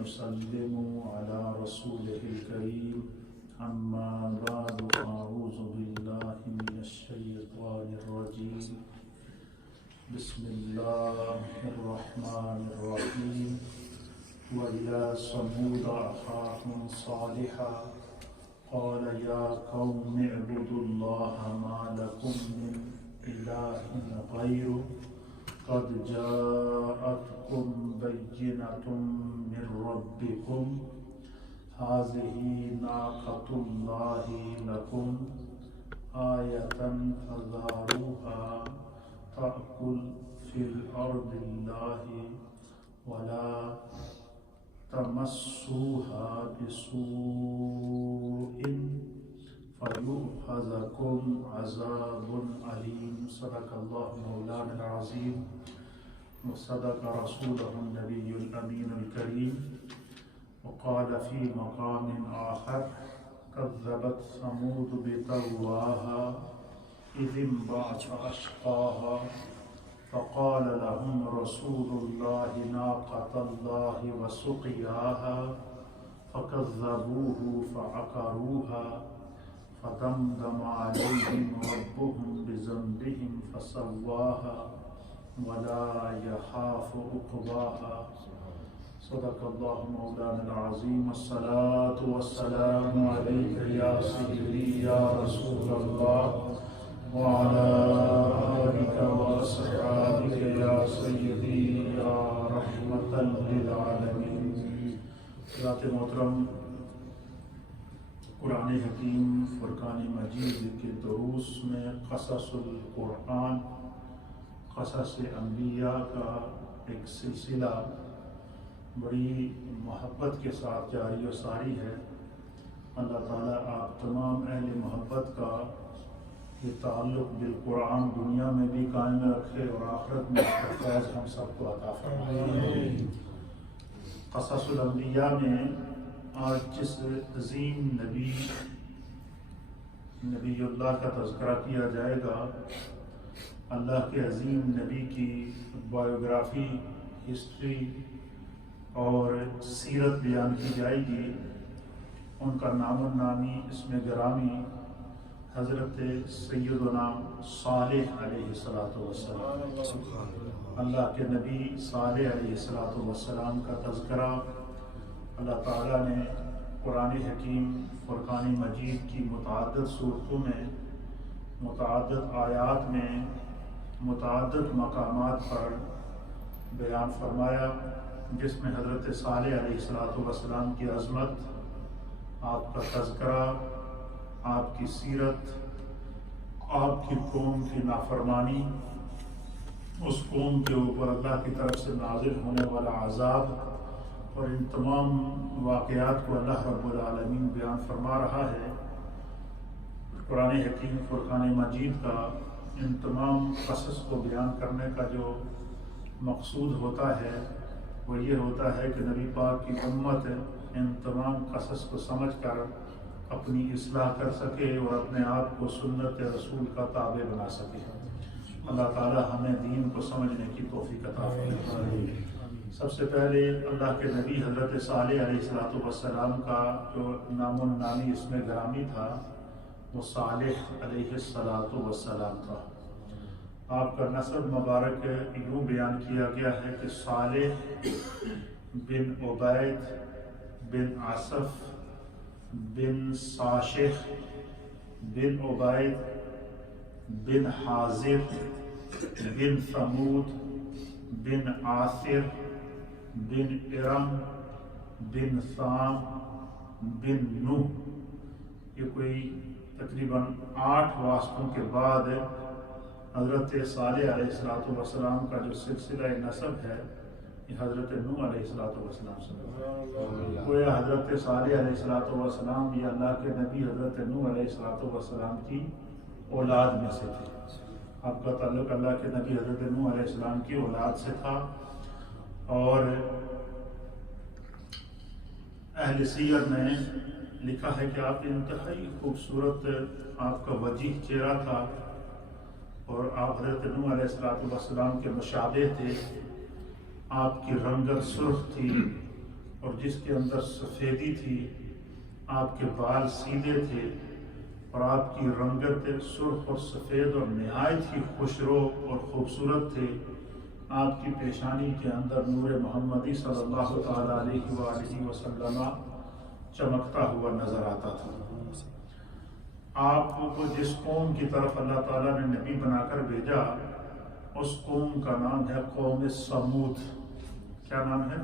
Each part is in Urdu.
ونسلم على رسوله الكريم أما بعد أعوذ بالله من الشيطان الرجيم بسم الله الرحمن الرحيم وإلى ثمود أخاهم صالحا قال يا قوم اعبدوا الله ما لكم من إله غيره قد جاءتكم بينة من ربكم هذه ناقة الله لكم آية فذروها تأكل في الأرض الله ولا تمسوها بسوء فيؤخذكم عذاب أليم. صدق الله مولانا العظيم وصدق رسوله النبي الأمين الكريم. وقال في مقام آخر كذبت ثمود بطغواها إذ انبعث أشقاها فقال لهم رسول الله ناقة الله وسقياها فكذبوه فعقروها فدمدم عليهم ربهم بذنبهم فسواها ولا يخاف عقباها. صدق الله مولانا العظيم. الصلاة والسلام عليك يا سيدي يا رسول الله وعلى آلك وأصحابك يا سيدي يا رحمة للعالمين. حضرات محترم، قرآن حکیم فرقان مجید کے دروس میں قصص القرآن، قصص انبیاء کا ایک سلسلہ بڑی محبت کے ساتھ جاری و ساری ہے. اللہ تعالیٰ آپ تمام اہل محبت کا یہ تعلق بالقرآن دنیا میں بھی قائم رکھے اور آخرت میں اس کا فیض ہم سب کو عطا فرمائے. قصص الانبیاء میں آج جس عظیم نبی اللہ کا تذکرہ کیا جائے گا، اللہ کے عظیم نبی کی بایوگرافی، ہسٹری اور سیرت بیان کی جائے گی. ان کا نام نامی اسم گرامی حضرت سیدنا صالح علیہ السلام، اللہ کے نبی صالح علیہ السلام کا تذکرہ اللہ تعالیٰ نے قرآن حکیم فرقان مجید کی متعدد صورتوں میں، متعدد آیات میں، متعدد مقامات پر بیان فرمایا، جس میں حضرت صالح علیہ السلام کی عظمت، آپ کا تذکرہ، آپ کی سیرت، آپ کی قوم کی نافرمانی، اس قوم کے اوپر اللہ کی طرف سے نازل ہونے والا عذاب اور ان تمام واقعات کو اللہ رب العالمین بیان فرما رہا ہے. قرآن حکیم فرقان مجید کا ان تمام قصص کو بیان کرنے کا جو مقصود ہوتا ہے وہ یہ ہوتا ہے کہ نبی پاک کی امت ان تمام قصص کو سمجھ کر اپنی اصلاح کر سکے اور اپنے آپ کو سنت رسول کا تابع بنا سکے. اللہ تعالی ہمیں دین کو سمجھنے کی توفیق عطا فرمائے. سب سے پہلے اللہ کے نبی حضرت صالح علیہ السلام کا جو نام نامی اسم گرامی تھا وہ صالح علیہ السلام تھا. آپ کا نسب مبارک یوں بیان کیا گیا ہے کہ صالح بن عبید بن عاصف بن ساشخ بن عبید بن حازر بن ثمود بن عاصر بن ارم بن ثام بن نوح. یہ کوئی تقریباً 8 واسطوں کے بعد حضرت صالح علیہ السلام کا جو سلسلہ نسب ہے یہ حضرت نوح علیہ السلام سے گویا حضرت صالح علیہ السلام یہ اللہ کے نبی حضرت نوح علیہ السلام کی اولاد میں سے تھے. آپ کا تعلق اللہ کے نبی حضرت نوح علیہ السلام کی اولاد سے تھا. اور اہل سیر نے لکھا ہے کہ آپ انتہائی خوبصورت، آپ کا وجیح چہرہ تھا اور آپ حضرت نوح علیہ السلام کے مشابہ تھے. آپ کی رنگت سرخ تھی، اور جس کے اندر سفیدی تھی، آپ کے بال سیدھے تھے اور آپ کی رنگت سرخ اور سفید اور نہایت ہی خوشرو اور خوبصورت تھے۔ آپ کی پیشانی کے اندر نور محمدی صلی اللہ تعالیٰ علیہ وآلہ وسلم چمکتا ہوا نظر آتا تھا۔ آپ کو جس قوم کی طرف اللہ تعالیٰ نے نبی بنا کر بھیجا، اس قوم کا نام ہے قوم سمود۔ کیا نام ہے؟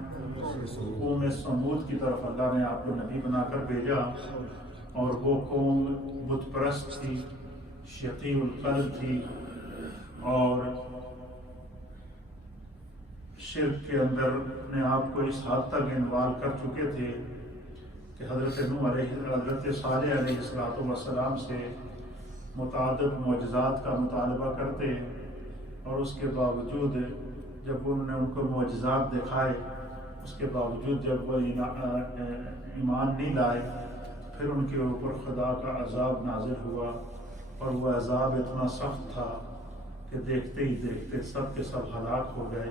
قوم سمود کی طرف اللہ نے آپ کو نبی بنا کر بھیجا، اور وہ قوم بت پرست تھی، شقی القلب تھی، اور شرک کے اندر اپنے آپ کو اس حد تک انوالو کر چکے تھے کہ حضرت صالح علیہ السلام سے متعدد معجزات کا مطالبہ کرتے، اور اس کے باوجود جب انہوں نے ان کو معجزات دکھائے، اس کے باوجود جب وہ ایمان نہیں لائے، پھر ان کے اوپر خدا کا عذاب نازل ہوا، اور وہ عذاب اتنا سخت تھا کہ دیکھتے ہی دیکھتے سب کے سب ہلاک ہو گئے۔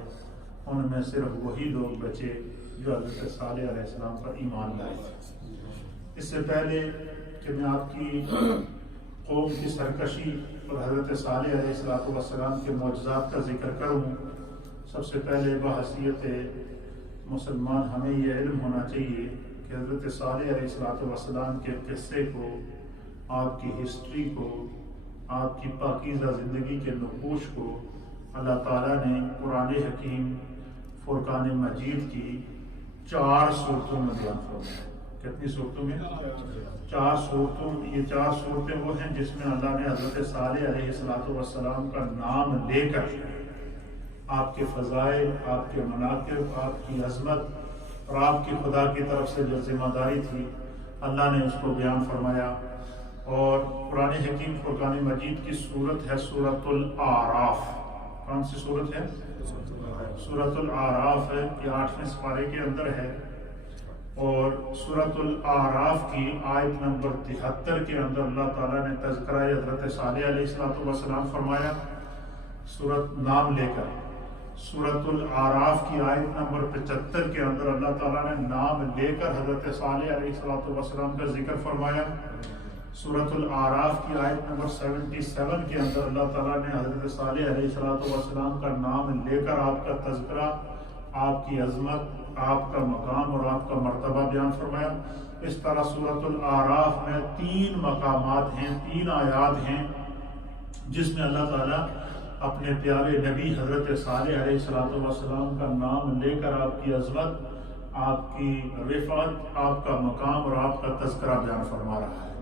ان میں صرف وہی لوگ بچے جو حضرت صالح علیہ السلام پر ایمان لائے تھے۔ اس سے پہلے کہ میں آپ کی قوم کی سرکشی اور حضرت صالح علیہ السلام کے معجزات کا ذکر کروں، سب سے پہلے بحیثیت مسلمان ہمیں یہ علم ہونا چاہیے کہ حضرت صالح علیہ السلام کے قصے کو، آپ کی ہسٹری کو، آپ کی پاکیزہ زندگی کے نقوش کو اللہ تعالیٰ نے قرآن حکیم فرقان مجید کی 4 صورتوں میں بیان فرمایا۔ کتنی صورتوں میں؟ 4 صورتوں۔ یہ 4 صورتیں وہ ہیں جس میں اللہ نے حضرت صالح علیہ السلام کا نام لے کر آپ کے فضائل، آپ کے مناقب، آپ کی عظمت اور آپ کی خدا کی طرف سے جو ذمہ داری تھی، اللہ نے اس کو بیان فرمایا۔ اور قرآن حکیم فرقان مجید کی صورت ہے سورۃ الاعراف۔ کون سی صورت ہے؟ سورۃ الاعراف ہے، یہ 8ویں سپارے کے اندر ہے، اور سورۃ الاعراف کی آیت نمبر 73 کے اندر اللہ تعالیٰ نے تذکرہ حضرت صالح علیہ السلام فرمایا، سورت نام لے کر۔ سورۃ الاعراف کی آیت نمبر 75 کے اندر اللہ تعالیٰ نے نام لے کر حضرت صالح علیہ السلام کا ذکر فرمایا۔ سورۃ الاعراف کی آیت نمبر 77 کے اندر اللہ تعالیٰ نے حضرت صالح علیہ السلام کا نام لے کر آپ کا تذکرہ، آپ کی عظمت، آپ کا مقام اور آپ کا مرتبہ بیان فرمایا۔ اس طرح سورۃ الاعراف میں 3 مقامات ہیں، 3 آیات ہیں جس میں اللہ تعالیٰ اپنے پیارے نبی حضرت صالح علیہ السلام کا نام لے کر آپ کی عظمت، آپ کی رفعت، آپ کا مقام اور آپ کا تذکرہ بیان فرما رہا ہے۔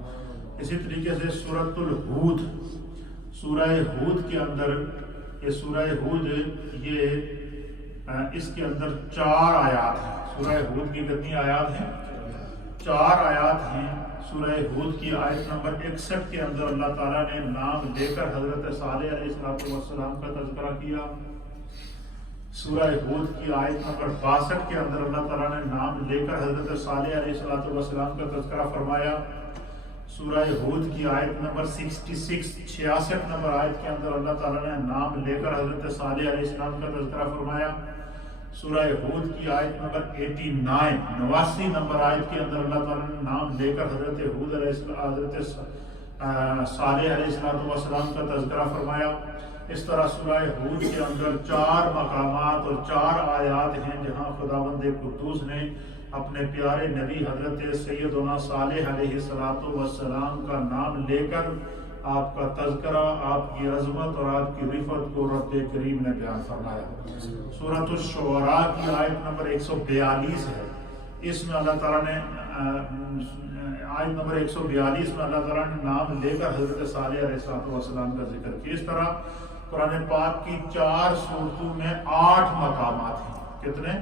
اسی طریقے سے سورۃ الہود، سورہ ہود کے اندر، یہ سورہ ہود اس کے اندر 4 آیات ہیں۔ سورہ ہود کی کتنی آیات ہیں؟ 4 آیات ہیں۔ سورہ ہود کی آیت نمبر 61 کے اندر اللہ تعالیٰ نے نام لے کر حضرت صالح علیہ السلام کا تذکرہ کیا۔ سورہ ہود کی آیت نمبر 62 کے اندر اللہ تعالیٰ نے نام لے کر حضرت صالح علیہ السلام کا تذکرہ فرمایا۔ سورہ ہود کی آیت نمبر 66 نمبر آیت کے اندر اللہ تعالیٰ نے نام لے کر حضرت صالح علیہ السلام کا تذکرہ فرمایا۔ سورہ ہود کی آیت نمبر 89 نمبر آیت کے اندر اللہ تعالیٰ نے نام لے کر حضرت صالح علیہ السلام کا تذکرہ فرمایا۔ اس طرح سورہ ہود کے اندر 4 مقامات اور 4 آیات ہیں جہاں خداوند قدوس نے اپنے پیارے نبی حضرت سیدنا صالح علیہ السلام کا نام لے کر آپ کا تذکرہ، آپ کی عظمت اور آپ کی رفعت کو رب کریم نے بیان فرمایا۔ سورۃ الشعراء کی آیت نمبر 142 ہے، اس میں اللہ تعالیٰ نے آیت نمبر 142 میں اللہ تعالیٰ نے نام لے کر حضرت صالح علیہ السلام کا ذکر کیا۔ اس طرح قرآن پاک کی 4 صورتوں میں 8 مقامات ہیں۔ کتنے؟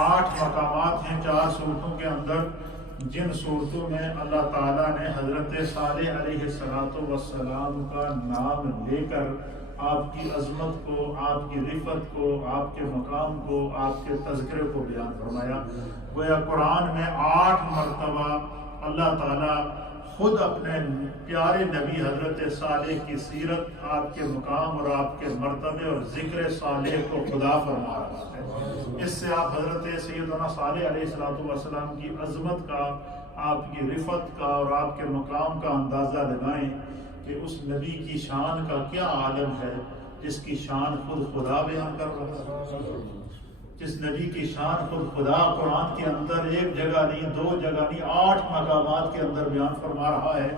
8 مقامات ہیں 4 صورتوں کے اندر، جن صورتوں میں اللہ تعالیٰ نے حضرت صالح علیہ السلام کا نام لے کر آپ کی عظمت کو، آپ کی رفعت کو، آپ کے مقام کو، آپ کے تذکرے کو بیان فرمایا۔ گویا قرآن میں 8 مرتبہ اللہ تعالیٰ خود اپنے پیارے نبی حضرت صالح کی سیرت، آپ کے مقام اور آپ کے مرتبے اور ذکر صالح کو خدا فرما رہا ہے۔ اس سے آپ حضرت سیدنا صالح علیہ السلام کی عظمت کا، آپ کی رفعت کا اور آپ کے مقام کا اندازہ لگائیں کہ اس نبی کی شان کا کیا عالم ہے جس کی شان خود خدا بیان کر رہا ہے، جس نبی کی شان خود خدا قرآن کے اندر ایک جگہ نہیں، دو جگہ نہیں، 8 مقامات کے اندر بیان فرما رہا ہے۔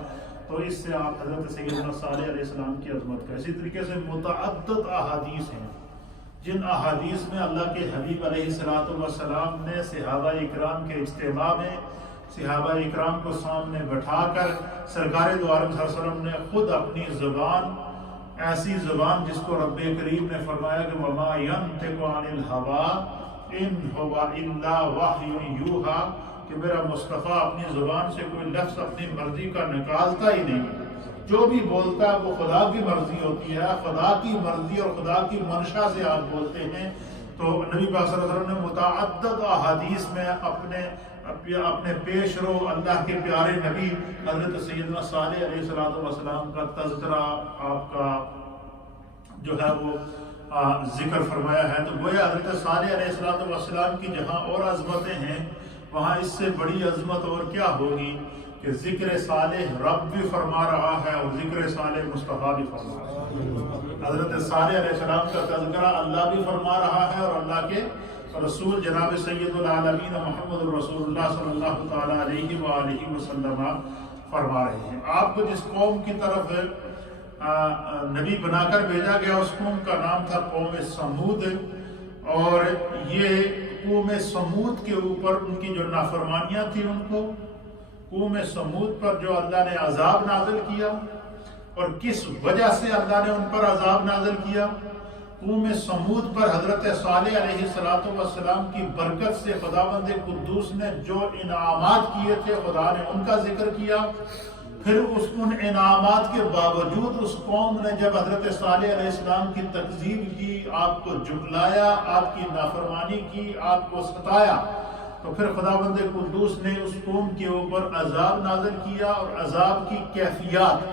تو اس سے آپ حضرت سیدنا صالح علیہ السلام کی عظمت کا، اسی طریقے سے متعدد احادیث ہیں جن احادیث میں اللہ کے حبیب علیہ السلام نے صحابہ اکرام کے اجتماع میں صحابہ اکرام کو سامنے بٹھا کر سرکار دو عالم صلی اللہ علیہ وسلم نے خود اپنی زبان، ایسی زبان جس کو رب کریم نے فرمایا کہ وَمَا يَنْطِقُ عَنِ الْهَوَىٰ إِنْ هُوَ إِلَّا وَحْيٌ يُوحَىٰ، کہ میرا مصطفیٰ اپنی زبان سے کوئی لفظ اپنی مرضی کا نکالتا ہی نہیں، جو بھی بولتا ہے وہ خدا کی مرضی ہوتی ہے، خدا کی مرضی اور خدا کی منشا سے آپ بولتے ہیں۔ تو نبی پاک صلی اللہ علیہ وسلم نے متعدد احادیث میں اپنے پیش رو اللہ کے پیارے نبی حضرت سیدنا صالح علیہ السلام کا تذکرہ، آپ کا جو ہے وہ ذکر فرمایا ہے۔ تو گویا حضرت صالح علیہ السلام کی جہاں اور عظمتیں ہیں، وہاں اس سے بڑی عظمت اور کیا ہوگی کہ ذکر صالح رب بھی فرما رہا ہے اور ذکر صالح مصطفیٰ بھی فرما رہا ہے۔ حضرت صالح علیہ السلام کا تذکرہ اللہ بھی فرما رہا ہے اور اللہ کے رسول جناب سید العالمین محمد رسول اللہ صلی اللہ تعالیٰ علیہ وآلہ وسلم فرما رہے ہیں۔ آپ کو جس قوم کی طرف نبی بنا کر بھیجا گیا اس قوم کا نام تھا قوم سمود، اور یہ قوم سمود کے اوپر ان کی جو نافرمانیاں تھیں، ان کو قوم سمود پر جو اللہ نے عذاب نازل کیا، اور کس وجہ سے اللہ نے ان پر عذاب نازل کیا۔ قوم سمود پر حضرت صالح علیہ السلام کی برکت سے خداوند قدوس نے جو انعامات کیے تھے، خدا نے ان کا ذکر کیا۔ پھر ان انعامات کے باوجود اس قوم نے جب حضرت صالح علیہ السلام کی تکذیب کی، آپ کو جھٹلایا، آپ کی نافرمانی کی، آپ کو ستایا، تو پھر خداوند قدوس نے اس قوم کے اوپر عذاب نازل کیا، اور عذاب کی کیفیات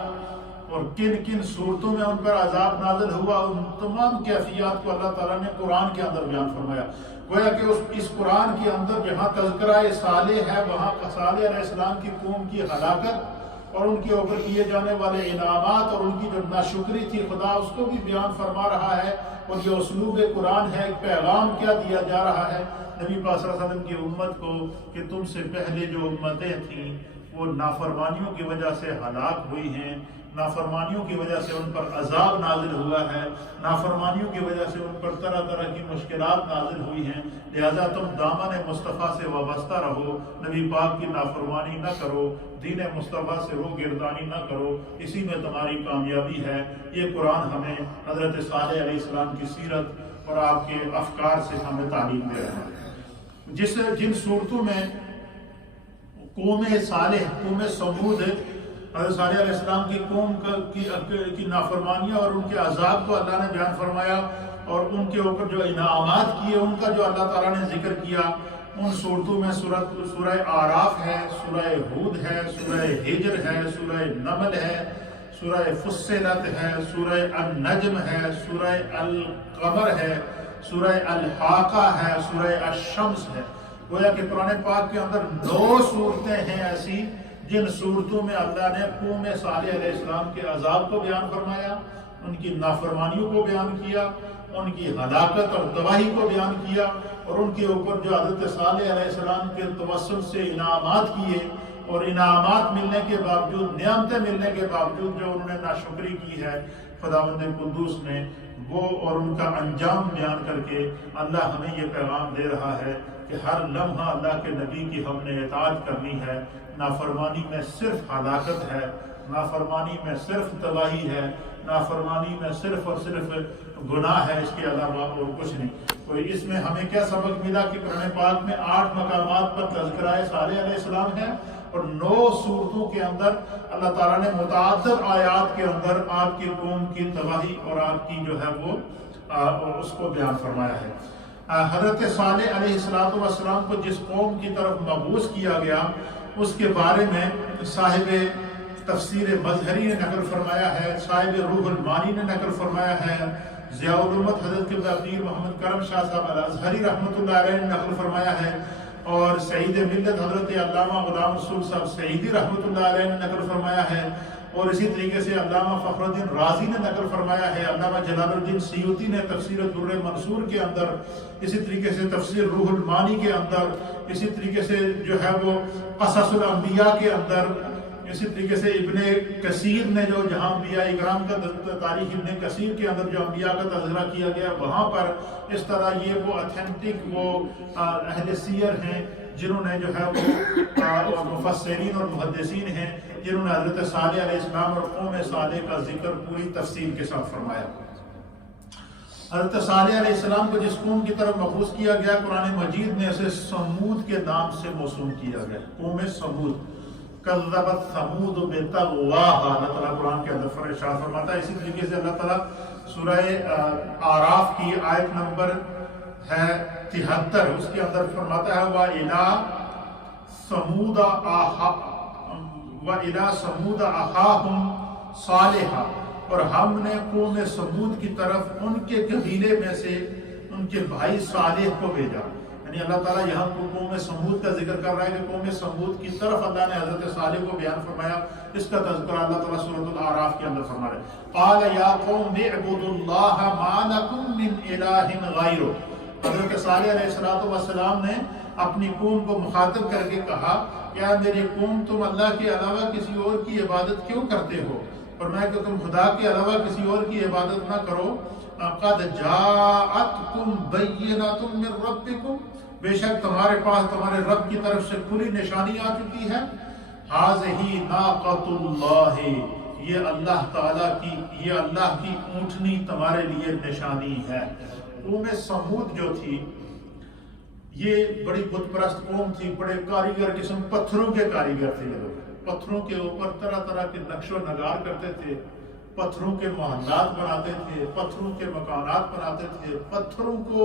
اور کن کن صورتوں میں ان پر عذاب نازل ہوا، ان تمام کیفیات کو اللہ تعالیٰ نے قرآن کے اندر بیان فرمایا۔ گویا کہ اس قرآن کے اندر جہاں تذکرہ صالح ہے، وہاں صالح علیہ السلام کی قوم کی ہلاکت اور ان کے اوپر کیے جانے والے انعامات اور ان کی جو ناشکری تھی، خدا اس کو بھی بیان فرما رہا ہے۔ اور یہ اسلوب قرآن ہے، ایک پیغام کیا دیا جا رہا ہے نبی پاک صلی اللہ علیہ وسلم کی امت کو کہ تم سے پہلے جو امتیں تھیں وہ نافرمانیوں کی وجہ سے ہلاک ہوئی ہیں، نافرمانیوں کی وجہ سے ان پر عذاب نازل ہوا ہے، نافرمانیوں کی وجہ سے ان پر طرح طرح کی مشکلات نازل ہوئی ہیں، لہذا تم دامن مصطفیٰ سے وابستہ رہو، نبی پاک کی نافرمانی نہ کرو، دین مصطفیٰ سے رو گردانی نہ کرو، اسی میں تمہاری کامیابی ہے۔ یہ قرآن ہمیں حضرت صالح علیہ السلام کی سیرت اور آپ کے افکار سے ہمیں تعلیم دے رہا ہے۔ جن صورتوں میں قوم صالح، قوم سمود، حضرت صالح علیہ السلام کی قوم کی نافرمانیاں اور ان کے عذاب کو اللہ نے بیان فرمایا، اور ان کے اوپر جو انعامات کیے ان کا جو اللہ تعالیٰ نے ذکر کیا، ان صورتوں میں سورہ آراف ہے، سورہ ہود ہے، سورہ ہجر ہے، سورہ نمل ہے، سورہ فصلت ہے، سورہ النجم ہے، سورہ القمر ہے، سورہ الحاقہ ہے، سورہ الشمس ہے۔ گویا کہ قرآن پاک کے اندر 9 صورتیں ہیں ایسی جن صورتوں میں اللہ نے قوم صالح علیہ السلام کے عذاب کو بیان فرمایا، ان کی نافرمانیوں کو بیان کیا، ان کی ہلاکت اور تباہی کو بیان کیا، اور ان کے اوپر جو حضرت صالح علیہ السلام کے توسل سے انعامات کیے، اور انعامات ملنے کے باوجود، نعمتیں ملنے کے باوجود جو انہوں نے ناشکری کی ہے، خداوند قدوس نے وہ اور ان کا انجام بیان کر کے اللہ ہمیں یہ پیغام دے رہا ہے کہ ہر لمحہ اللہ کے نبی کی ہم نے اطاعت کرنی ہے۔ نافرمانی میں صرف ہلاکت ہے، نافرمانی میں صرف تباہی ہے، نافرمانی میں صرف اور صرف گناہ ہے، اس کے علاوہ اور کچھ نہیں۔ تو اس میں ہمیں کیا سبق ملا کہ قرآن پاک میں 8 مقامات پر تذکرہ صالح علیہ السلام ہے، اور 9 صورتوں کے اندر اللہ تعالیٰ نے متعدد آیات کے اندر آپ کی قوم کی تباہی اور آپ کی جو ہے وہ اس کو بیان فرمایا ہے۔ حضرت صالح علیہ السلام کو جس قوم کی طرف مبعوث کیا گیا، اس کے بارے میں صاحب تفسیر مظہری نے نقل فرمایا ہے، صاحب روح المانی نے نقل فرمایا ہے، ضیاء الامت حضرت قبلہ پیر محمد کرم شاہ صاحب الازہری رحمۃ اللہ علیہ نے نقل فرمایا ہے، اور سعید ملت حضرت علامہ غلام رسول صاحب سعیدی رحمۃ اللہ علیہ نے نقل فرمایا ہے، اور اسی طریقے سے علامہ فخر الدین رازی نے نقل فرمایا ہے، علامہ جلال الدین سیوطی نے تفسیر در منصور کے اندر، اسی طریقے سے تفسیر روح المانی کے اندر، اسی طریقے سے جو ہے وہ قصص الانبیاء کے اندر، اسی طریقے سے ابن کثیر نے جو جہاں انبیاء اکرام کا تاریخ ابن کثیر کے اندر جو انبیاء کا تذکرہ کیا گیا، وہاں پر اس طرح یہ وہ اتھینٹک وہ اہل سیر ہیں جنہوں نے جو ہے وہ مفسرین اور محدثین ہیں جنہوں نے حضرت صالح علیہ السلام اور قوم صالح کا ذکر پوری تفصیل کے ساتھ فرمایا۔ حضرت صالح علیہ السلام کو جس قوم کی طرف مبعوث کیا گیا، قرآن مجید نے اسے سمود کے نام سے موسوم کیا گیا، قوم سمود، کذبت ثمود بطغواہا، اللہ تعالیٰ قرآن کے اندر ارشاد فرماتا ہے۔ اسی طریقے سے اللہ تعالیٰ سورہ اعراف کی آیت نمبر ہے 73، اس کے اندر فرماتا ہے وَإِلَىٰ سَمُودَ أَخَاهُمْ صَالِحًا، اور ہم نے قوم سمود کی طرف ان کے قبیلے میں سے ان کے بھائی صالح کو بھیجا۔ یعنی اللہ تعالیٰ یہاں قوم سمود کا ذکر کر رہا ہے کہ قوم سمود کی طرف اللہ نے حضرت صالح کو بیان فرمایا، اس کا تذکرہ اللہ تعالیٰ سورۃ الاعراف کے اندر فرما رہا ہے۔ قال یا قوم اعبدوا اللہ ما لکم من الہ غیرہ، حضرت صالح علیہ السلام نے اپنی قوم کو مخاطب کر کے کہا، کیا میری قوم تم اللہ کے علاوہ کسی اور کی عبادت کیوں کرتے ہو؟ فرمایا کہ تم خدا کے علاوہ کسی اور کی عبادت نہ کرو۔ قد جاءتکم بینۃ من ربکم، بے شک تمہارے پاس تمہارے رب کی طرف سے کھلی نشانی آ چکی ہے۔ ھذہ ناقۃ اللہ، یہ اللہ تعالیٰ کی، یہ اللہ کی اونٹنی تمہارے لیے نشانی ہے۔ قوم سمود جو تھی یہ بڑی بت پرست قوم تھی، بڑے کاریگر قسم، پتھروں کے کاریگر تھے یہ لوگ، پتھروں کے اوپر طرح طرح کے نقش و نگار کرتے تھے، پتھروں کے محلات بناتے تھے، پتھروں کے مکانات بناتے تھے، پتھروں کو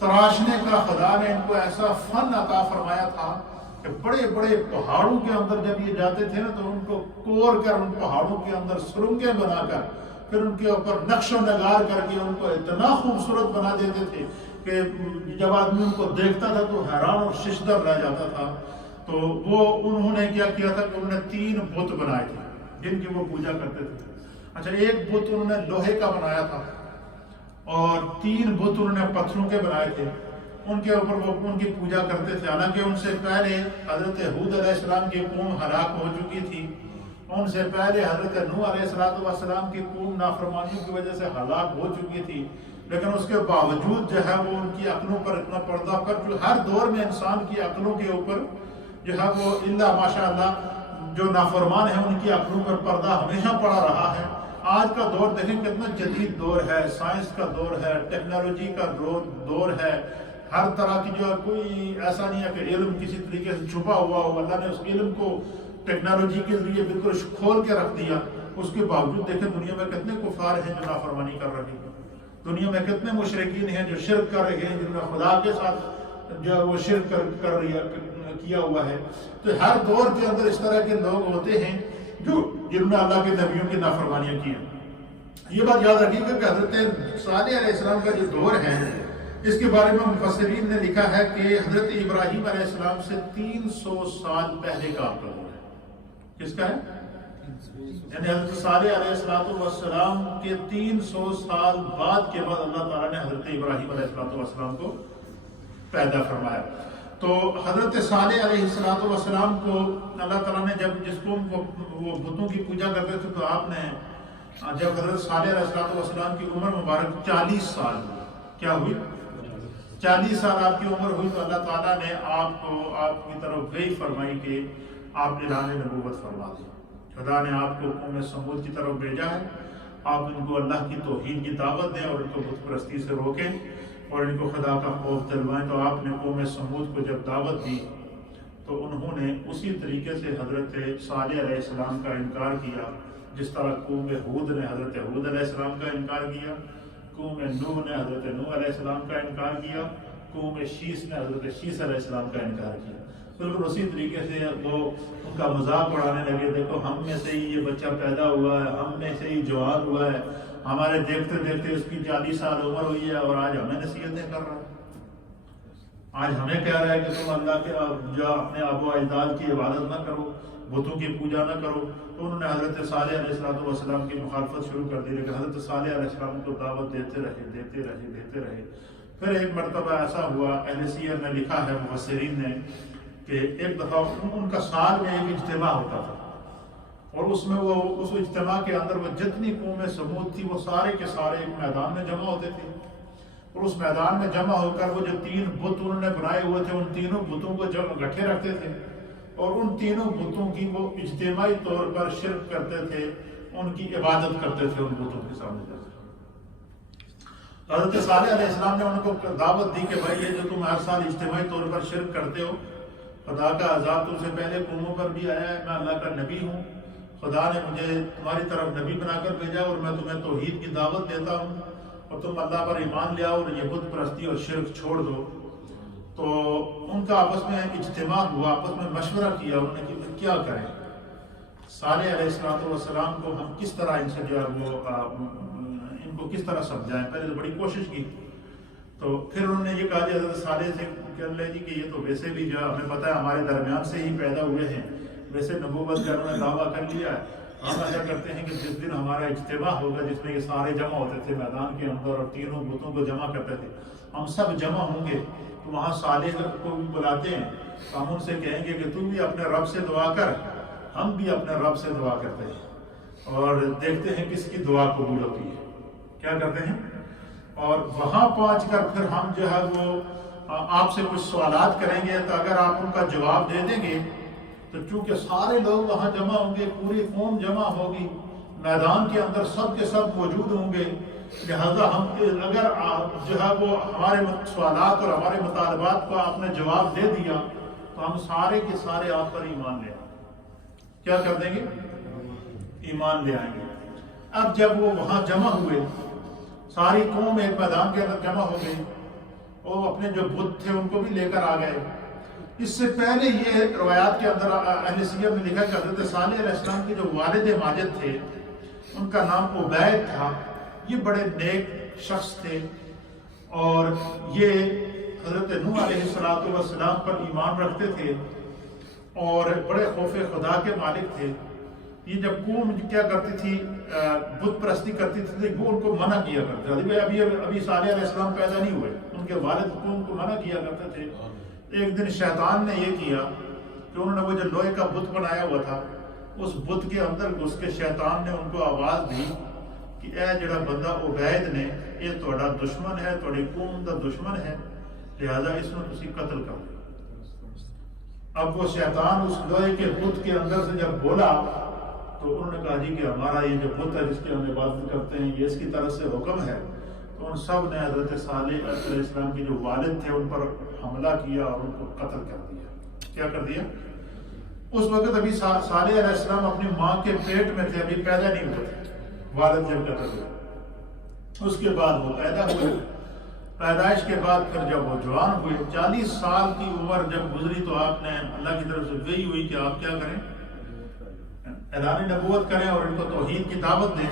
تراشنے کا خدا نے ان کو ایسا فن عطا فرمایا تھا کہ بڑے بڑے پہاڑوں کے اندر جب یہ جاتے تھے نا تو ان کو کور کر ان پہاڑوں کے اندر سرنگیں بنا کر پھر ان کے اوپر نقش و نگار کر کے ان کو اتنا خوبصورت بنا دیتے تھے کہ جب آدمی ان کو دیکھتا تھا تو حیران اور ششدر رہ جاتا تھا۔ تو وہ انہوں نے کیا کیا تھا کہ انہوں نے 3 بت بنائے تھے جن کی وہ پوجا کرتے تھے۔ اچھا، ایک بت انہوں نے لوہے کا بنایا تھا اور 3 بت انہوں نے پتھروں کے بنائے تھے، ان کے اوپر وہ ان کی پوجا کرتے تھے۔ حالانکہ ان سے پہلے حضرت ہود علیہ السلام کی قوم ہلاک ہو چکی تھی، ان سے پہلے حضرت نوح علیہ السلام کی قوم نافرمانیوں کی وجہ سے ہلاک ہو چکی تھی، لیکن اس کے باوجود جو ہے وہ ان کی عقلوں پر اتنا پردہ کر، جو ہر دور میں انسان کی عقلوں کے اوپر جو ہے وہ اللہ ماشاء اللہ جو نافرمان ہیں ان کی عقلوں پر پردہ ہمیشہ پڑا رہا ہے۔ آج کا دور دیکھیں کتنا جدید دور ہے، سائنس کا دور ہے، ٹیکنالوجی کا دور ہے، ہر طرح کی جو ہے کوئی ایسا نہیں ہے کہ علم کسی طریقے سے چھپا ہوا ہو، اللہ نے اس علم کو ٹیکنالوجی کے ذریعے بالکل کھول کے رکھ دیا۔ اس کے باوجود دیکھیں دنیا میں کتنے کفار ہیں جو نافرمانی کر رہے ہیں، دنیا میں کتنے مشرکین ہیں جو شرک کر رہے ہیں، جنہوں نے خدا کے ساتھ جو وہ شرک کیا ہوا ہے۔ تو ہر دور کے اندر اس طرح کے لوگ ہوتے ہیں جنہوں نے اللہ کے نبیوں کی نافرمانیاں کی ہیں۔ یہ بات یاد رکھیے کہ حضرت صالح علیہ السلام کا جو دور ہے اس کے بارے میں مفسرین نے لکھا ہے کہ حضرت ابراہیم علیہ السلام سے 300 سال پہلے کا آپ کا دور ہے۔ کس کا ہے؟ یعنی حضرت صالح علیہ السلام کے 300 سال بعد کے بعد اللہ تعالیٰ نے حضرت ابراہیم علیہ السلام کو پیدا فرمایا۔ تو حضرت صالح علیہ السلام کو اللہ تعالیٰ نے جس قوم کو وہ بتوں کی پوجا کرتے تھے تو آپ نے جب حضرت صالح علیہ السلام کی عمر مبارک 40 سال کیا ہوئی، 40 سال آپ کی عمر ہوئی تو اللہ تعالیٰ نے آپ کی طرف وحی فرمائی کہ آپ اعلان نبوت فرما دیں۔ خدا نے آپ کو قوم سمود کی طرف بھیجا ہے، آپ ان کو اللہ کی توحید کی دعوت دیں اور ان کو بت پرستی سے روکیں اور ان کو خدا کا خوف دلوائیں۔ تو آپ نے قوم سمود کو جب دعوت دی تو انہوں نے اسی طریقے سے حضرت صالح علیہ السلام کا انکار کیا، جس طرح قوم ہود نے حضرت ہود علیہ السلام کا انکار کیا، قوم نوح نے حضرت نوح علیہ السلام کا انکار کیا، قوم شیس نے حضرت شیس علیہ السلام کا انکار کیا۔ بالکل اسی طریقے سے وہ ان کا مذاق اڑانے لگے، دیکھو ہم میں سے ہی یہ بچہ پیدا ہوا ہے، ہم میں سے ہی جوان ہوا ہے، ہمارے دیکھتے دیکھتے اس کی 40 سال عمر ہوئی ہے اور آج ہمیں نصیحتیں کر رہا ہے، آج ہمیں کہہ رہا ہے کہ تم اللہ کے جو اپنے آبا و اجداد کی عبادت نہ کرو، بتوں کی پوجا نہ کرو۔ تو انہوں نے حضرت صالح علیہ السلام کی مخالفت شروع کر دی، لیکن حضرت صالح علیہ السلام کو دعوت دیتے رہے۔ پھر ایک مرتبہ ایسا ہوا، اہل سیر نے لکھا ہے، مفسرین نے، کہ ایک دفعہ ان کا سال میں ایک اجتماع ہوتا تھا، اور اس میں وہ اس اجتماع کے اندر وہ جتنی قوم سمود تھی وہ سارے کے سارے ایک میدان میں جمع ہوتے تھے، اور اس میدان میں جمع ہو کر وہ جو 3 بت انہوں نے بنائے ہوئے تھے، ان تینوں بتوں کو جب گٹھے رکھتے تھے، اور ان تینوں بتوں کی وہ اجتماعی طور پر شرک کرتے تھے، ان کی عبادت کرتے تھے ان بتوں کے سامنے جا کر۔ حضرت صالح علیہ السلام نے ان کو دعوت دی کہ بھائی یہ جو تم ہر سال اجتماعی طور پر شرک کرتے ہو، خدا کا عذاب تم سے پہلے قوموں پر بھی آیا ہے، میں اللہ کا نبی ہوں، خدا نے مجھے تمہاری طرف نبی بنا کر بھیجا، اور میں تمہیں توحید کی دعوت دیتا ہوں، اور تم اللہ پر ایمان لے آؤ اور یہ بت پرستی اور شرک چھوڑ دو۔ تو ان کا آپس میں اجتماع ہوا، آپس میں مشورہ کیا، انہوں نے کہ کیا کریں، صالح علیہ السلام کو ہم کس طرح ان سے جو ہے وہ ان کو کس طرح سمجھائیں۔ پہلے تو بڑی کوشش کی، تو پھر انہوں نے یہ کہا جی حضرت صالح سے کہ اللہ جی کہ یہ تو ویسے بھی جو ہمیں پتہ ہے ہمارے درمیان سے ہی پیدا ہوئے ہیں، ویسے نبوت کا انہوں نے دعویٰ کر لیا ہے، ہم ایسا کرتے ہیں کہ جس دن ہمارا اجتماع ہوگا جس میں یہ سارے جمع ہوتے تھے میدان کے اندر اور تینوں بتوں کو جمع کرتے تھے، ہم سب جمع ہوں گے، تو وہاں صالح کو بھی بلاتے ہیں، تو ہم ان سے کہیں گے کہ تم بھی اپنے رب سے دعا کر، ہم بھی اپنے رب سے دعا کرتے ہیں، اور دیکھتے ہیں کس کی دعا قبول ہوتی ہے، کیا کرتے ہیں، اور وہاں پہنچ کر پھر ہم جو ہے وہ آپ سے کچھ سوالات کریں گے، تو اگر آپ ان کا جواب دے دیں گے تو چونکہ سارے لوگ وہاں جمع ہوں گے، پوری قوم جمع ہوگی میدان کے اندر، سب کے سب موجود ہوں گے، لہذا ہم اگر جو ہے وہ ہمارے سوالات اور ہمارے مطالبات کو آپ نے جواب دے دیا تو ہم سارے کے سارے آپ پر ایمان لے آئیں، کیا کر دیں گے، ایمان لے آئیں گے۔ اب جب وہ وہاں جمع ہوئے، ساری قوم ایک میدان کے اندر جمع ہو گئی، وہ اپنے جو بت تھے ان کو بھی لے کر آ گئے۔ اس سے پہلے یہ روایات کے اندر اہل سیر نے لکھا کہ حضرت صالح علیہ السلام کے جو والد ماجد تھے ان کا نام عبید تھا، یہ بڑے نیک شخص تھے، اور یہ حضرت نوح علیہ السلام پر ایمان رکھتے تھے اور بڑے خوف خدا کے مالک تھے۔ یہ جب قوم کیا کرتی تھی، بت پرستی کرتی تھی، وہ ان کو منع کیا کرتے تھے، ابھی صالح علیہ السلام پیدا نہیں ہوئے، ان کے والد قوم کو منع کیا کرتے تھے۔ ایک دن شیطان نے یہ کیا کہ انہوں نے وہ جو لوہے کا بت بنایا ہوا تھا، اس بت کے اندر گھس کے شیطان نے ان کو آواز دی کہ اے جڑا بندہ عبید نے، یہ تہاڈا دشمن ہے، تہاڈی قوم دا دشمن ہے، لہذا اس میں تسی قتل کر دو۔ اب وہ شیطان اس لوہے کے بت کے اندر سے جب بولا تو انہوں نے کہا جی کہ ہمارا یہ جو بت ہے جس کی ہم عبادت کرتے ہیں یہ اس کی طرف سے حکم ہے۔ تو ان سب نے حضرت صالح علیہ السلام کے جو والد تھے ان پر حملہ کیا اور ان کو قتل کر دیا۔ کیا کر دیا؟ اس وقت ابھی صالح علیہ السلام اپنی ماں کے پیٹ میں تھے، ابھی پیدا نہیں ہوئے تھے، والد جب قتل ہوئے۔ اس کے بعد وہ پیدا ہوئے، پیدائش کے بعد پھر جب وہ جوان ہوئے، 40 سال کی عمر جب گزری تو آپ نے اللہ کی طرف سے وحی ہوئی کہ آپ کیا کریں، اعلان نبوت کریں اور ان کو توحید کی دعوت دیں۔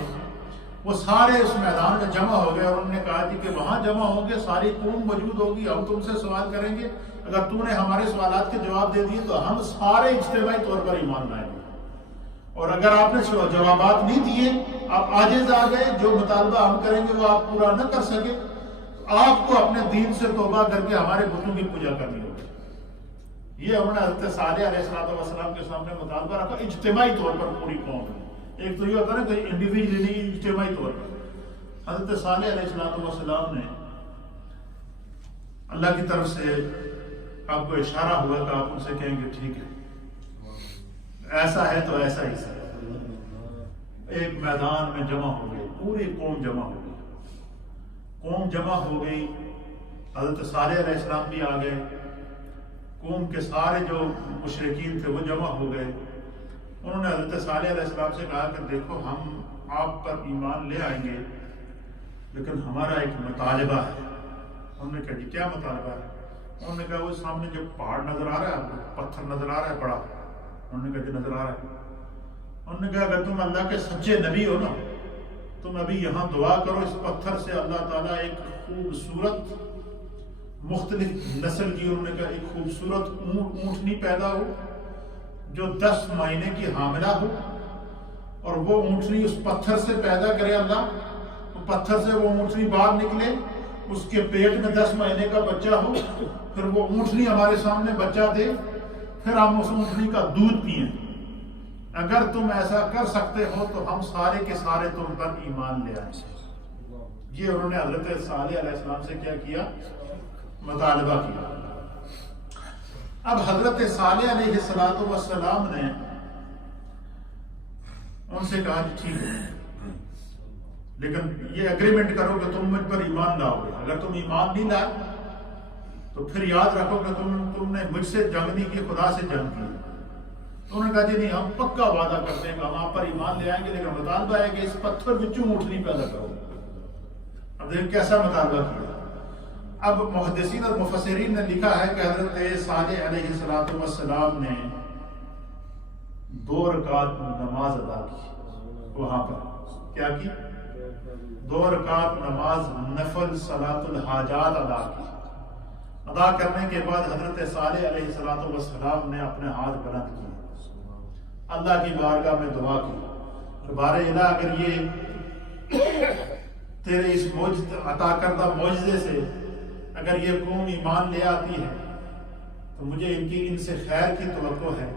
وہ سارے اس میدان میں جمع ہو گئے اور انہوں نے کہا جی کہ وہاں جمع ہوں گے، ساری قوم موجود ہوگی، ہم تم سے سوال کریں گے، اگر تم نے ہمارے سوالات کے جواب دے دیے تو ہم سارے اجتماعی طور پر ایمان لائیں گے، اور اگر آپ نے جوابات نہیں دیے، آپ عاجز آ گئے، جو مطالبہ ہم کریں گے وہ آپ پورا نہ کر سکے، تو آپ کو اپنے دین سے توبہ کر کے ہمارے بتوں کی پوجا کرنی ہوگی۔ یہ انہوں نے حضرت صالح علیہ السلام کے سامنے مطالبہ رکھا، اجتماعی طور پر پوری قوم میں۔ ایک تو یہ ہوتا ہے نا کہ انڈیویجولی، اجتماعی طور پر۔ حضرت صالح علیہ السلام نے اللہ کی طرف سے آپ کو اشارہ ہوا کہ آپ ان سے کہیں گے ٹھیک ہے، ایسا ہے تو ایسا ہی سے۔ ایک میدان میں جمع ہو گئے، پوری قوم جمع ہو گئی، قوم جمع ہو گئی، حضرت صالح علیہ السلام بھی آ گئے، قوم کے سارے جو مشرکین تھے وہ جمع ہو گئے۔ انہوں نے حضرت صالح علیہ السلام سے کہا کہ دیکھو ہم آپ پر ایمان لے آئیں گے لیکن ہمارا ایک مطالبہ ہے۔ انہوں نے کہا جی کیا مطالبہ ہے؟ انہوں نے کہا وہ سامنے جو پہاڑ نظر آ رہا ہے، پتھر نظر آ رہا ہے بڑا، انہوں نے کہا جو نظر آ رہا ہے، انہوں نے کہا اگر تم اللہ کے سچے نبی ہو نا، تم ابھی یہاں دعا کرو اس پتھر سے اللہ تعالیٰ ایک خوبصورت مختلف نسل کی، انہوں نے کہا ایک خوبصورت اونٹنی پیدا ہو جو 10 مہینے کی حاملہ ہو، اور وہ اونٹنی اس پتھر سے پیدا کرے اللہ، وہ پتھر سے وہ اونٹنی باہر نکلے، اس کے پیٹ میں 10 مہینے کا بچہ ہو، پھر وہ اونٹنی ہمارے سامنے بچہ دے، پھر ہم اس اونٹنی کا دودھ پئیں۔ اگر تم ایسا کر سکتے ہو تو ہم سارے کے سارے تم پر ایمان لے آئیں۔ یہ انہوں نے حضرت صالح علیہ السلام سے کیا کیا؟ مطالبہ کیا۔ اب حضرت صالح علیہ السلام نے ان سے کہا کہ ٹھیک ہے، لیکن یہ اگریمنٹ کرو کہ تم مجھ پر ایمان لاؤ گے، اگر تم ایمان نہیں لائے تو پھر یاد رکھو کہ تم نے مجھ سے جنگ نہیں کی، خدا سے جنگ کی۔ انہوں نے کہا جی نہیں، ہم پکا وعدہ کرتے ہیں کہ ہم آپ پر ایمان لے آئیں گے، لیکن مطالبہ ہے کہ اس پتھر وچوں اونٹنی پیدا کرو۔ اب دیکھیں کیسا مطالبہ کیا۔ اب محدثین اور مفسرین نے لکھا ہے کہ حضرت صالح علیہ السلام نے 2 رکعت نماز ادا کی وہاں پر۔ کیا کی؟ 2 رکعت نماز نفل صلاۃ الحاجات ادا کی۔ ادا کرنے کے بعد حضرت صالح علیہ السلام نے اپنے ہاتھ بلند کیے، اللہ کی بارگاہ میں دعا کی، بار الہ اگر یہ تیرے اس عطا کردہ معجزے سے اگر یہ قوم ایمان لے آتی ہے تو مجھے ان سے خیر کی توقع ہے،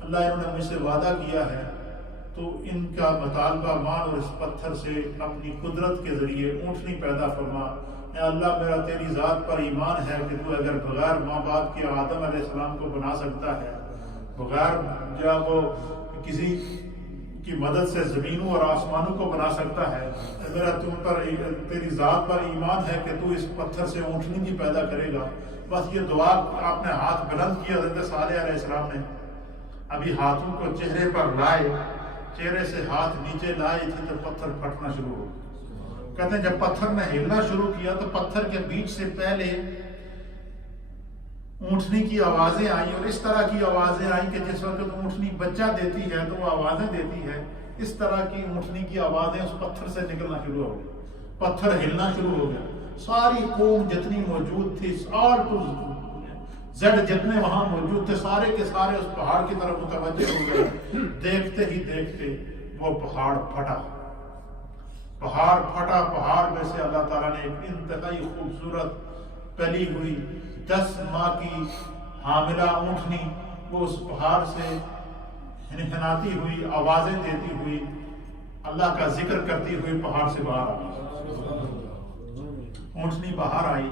اللہ انہوں نے مجھ سے وعدہ کیا ہے، تو ان کا مطالبہ مان اور اس پتھر سے اپنی قدرت کے ذریعے اونٹنی پیدا فرما۔ اے اللہ میرا تیری ذات پر ایمان ہے کہ تو اگر بغیر ماں باپ کے آدم علیہ السلام کو بنا سکتا ہے، بغیر جب وہ کسی کی مدد سے زمینوں اور آسمانوں کو بنا سکتا ہے، میرا تم پر تیری ذات پر ایمان ہے کہ تو اس پتھر سے اونٹنی بھی پیدا کرے گا۔ بس یہ دعا آپ نے ہاتھ بلند کیا حضرت صالح علیہ السلام نے، ابھی ہاتھوں کو چہرے پر لائے، چہرے سے ہاتھ نیچے لائے تھے تو پتھر پھٹنا شروع ہو گیا۔ کہتے ہیں جب پتھر نے ہلنا شروع کیا تو پتھر کے بیچ سے پہلے اونٹنی کی آوازیں آئیں، اور اس طرح کی آوازیں آئیں کہ جس وقت اونٹنی بچہ دیتی ہے تو وہ آوازیں دیتی ہے، اس طرح کی اونٹنی کی آوازیں اس پتھر سے نکلنا شروع ہو گئی، پتھر ہلنا شروع ہو گیا۔ ساری قوم جتنی موجود تھی، آل ٹو زیڈ جتنے وہاں موجود تھے، سارے کے سارے اس پہاڑ کی طرف متوجہ ہو گئے۔ دیکھتے ہی دیکھتے وہ پہاڑ پھٹا، پہاڑ میں سے اللہ تعالیٰ نے ایک انتہائی خوبصورت پلی ہوئی 10 ماہ کی حاملہ اونٹنی وہ اس پہاڑ سے ہنہناتی ہوئی، آوازیں دیتی ہوئی، اللہ کا ذکر کرتی ہوئی پہاڑ سے باہر آئی۔ اونٹنی باہر آئی۔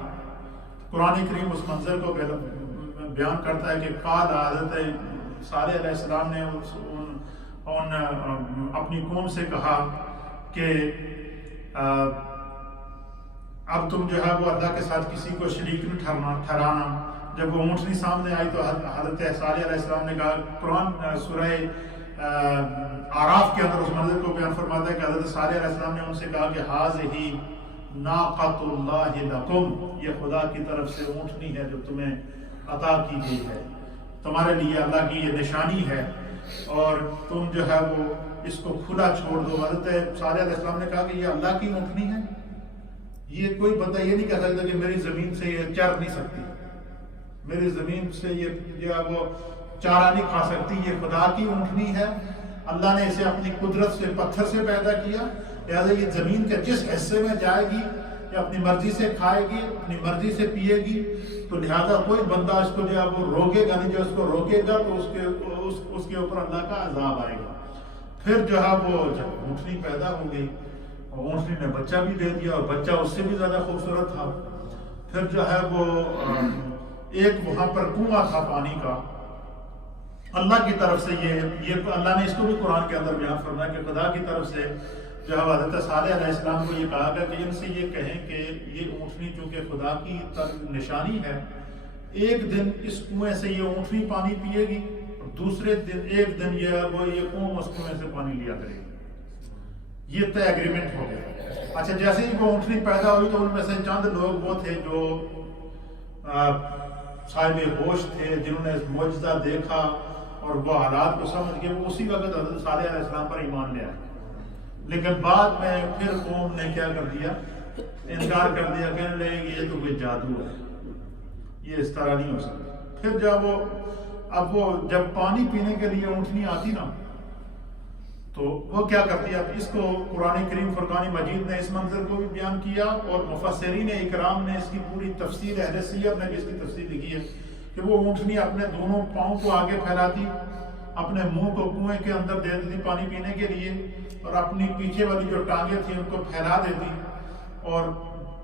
قرآن کریم اس منظر کو بیان کرتا ہے کہ قال حضرت صالح علیہ السلام نے اپنی قوم سے کہا کہ اب تم جو ہے وہ اللہ کے ساتھ کسی کو شریک نہیں ٹھہرانا۔ جب وہ اونٹنی سامنے آئی تو حضرت صالح علیہ السلام نے کہا، قرآن سورہ اعراف کے اندر اس منظر کو بیان فرماتا ہے کہ حضرت صالح علیہ السلام نے ان سے کہا کہ ھذہ ناقۃ اللہ لکم، یہ خدا کی طرف سے اونٹنی ہے جو تمہیں عطا کی گئی ہے، تمہارے لیے اللہ کی یہ نشانی ہے، اور تم جو ہے وہ اس کو کھلا چھوڑ دو۔ حضرت صالح علیہ السلام نے کہا کہ یہ اللہ کی اونٹنی ہے، یہ کوئی بندہ یہ نہیں کہہ سکتا کہ میری زمین سے یہ چر نہیں سکتی، میری زمین سے یہ وہ چارہ نہیں کھا سکتی، یہ خدا کی اونٹنی ہے، اللہ نے اسے اپنی قدرت سے پتھر سے پیدا کیا، لہٰذا یہ زمین کے جس حصے میں جائے گی یہ اپنی مرضی سے کھائے گی، اپنی مرضی سے پیے گی، تو لہٰذا کوئی بندہ اس کو جو ہے وہ روکے گا نہیں، جو اس کو روکے گا تو اس کے اوپر اللہ کا عذاب آئے گا۔ پھر جو ہے وہ جب اونٹنی پیدا ہو گئی، اور اونٹنی نے بچہ بھی دے دیا، اور بچہ اس سے بھی زیادہ خوبصورت تھا۔ پھر جو ہے وہ ایک وہاں پر کنواں تھا پانی کا، اللہ کی طرف سے یہ اللہ نے اس کو بھی قرآن کے اندر بیان فرمایا کہ خدا کی طرف سے جو ہے حضرت صالح علیہ السلام کو یہ کہا گیا کہ ان سے یہ کہیں کہ یہ اونٹنی چونکہ خدا کی نشانی ہے، ایک دن اس کنویں سے یہ اونٹنی پانی پیے گی، اور دوسرے دن ایک دن یہ قوم اس کنویں سے پانی لیا کرے گی۔ یہ طے ایگریمنٹ ہو گیا۔ اچھا، جیسے ہی وہ اونٹنی پیدا ہوئی تو ان میں سے چند لوگ وہ تھے جو صاحب ہوش تھے، جنہوں نے معجزہ دیکھا اور وہ حالات کو سمجھ گئے، وہ اسی وقت حضرت صالح علیہ السلام پر ایمان لے آئے۔ لیکن بعد میں پھر قوم نے کیا کر دیا، انکار کر دیا، کہنے لگے کہ یہ تو کوئی جادو ہے، یہ اس طرح نہیں ہو سکتا۔ پھر جب پانی پینے کے لیے اونٹنی آتی نا تو وہ کیا کرتی ہے، اب اس کو قرآن کریم فرقان مجید نے اس منظر کو بھی بیان کیا، اور مفسرین اکرام نے اس کی پوری تفسیر، اہل سیر نے بھی اس کی تفسیر لکھی ہے کہ وہ اونٹنی اپنے دونوں پاؤں کو آگے پھیلاتی، اپنے منہ کو کنویں کے اندر دے دیتی پانی پینے کے لیے، اور اپنی پیچھے والی جو ٹانگیں تھیں ان کو پھیلا دیتی، اور